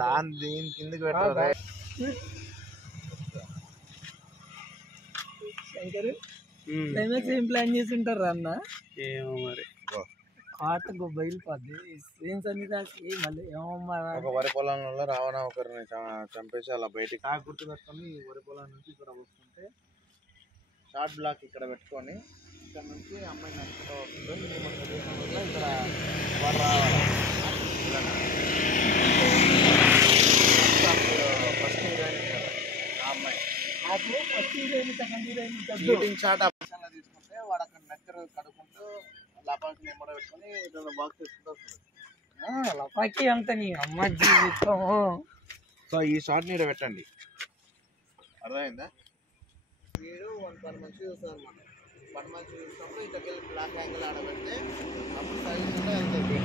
దాని దీని కిందకి పెట్టారు శంకర్ క్లైమాక్స్ ఏం ప్లాన్ చేసి ఉంటారు అన్న ఏమో మరి కాటకు బయలుపోద్ది ఏం సన్నిధాసి మళ్ళీ ఒక వరి పొలంలో రావణ ఒకరిని చంపేసి అలా బయటికి గుర్తు పెట్టుకొని వరి పొలం నుంచి ఇక్కడ వస్తుంటే షార్ట్ బ్లాక్ ఇక్కడ పెట్టుకొని ఇక్కడ నుంచి అమ్మాయి నడుచుకుంటూ వస్తుంది మేము ఇక్కడ వాడు రావాలి ఫస్ట్ హీరోయిన్ ఆ అమ్మాయి నాకు first heroine second heroine shooting shot అప్షన్లో తీసుకుంటే వాడు అక్కడ నెక్కరు కడుక్కుంటూ లపాకి నెంబర్ పెట్టుకొని ఇట్లా బాక్స్ తీసుకుంటూ వస్తుంది లపాకి అంత నీ అమ్మ జీవితం. సో ఈ షార్ట్ని ఇక్కడ పెట్టండి అర్థమైందా వీడు 10 మంది చూస్తారు అన్నమాట 10 మంది చూసినప్పుడు ఇక్కడికి వెళ్ళి బ్లాక్ యాంగిల్ ఆడబెడితే అప్పుడు సైజ్ వెళ్తాయి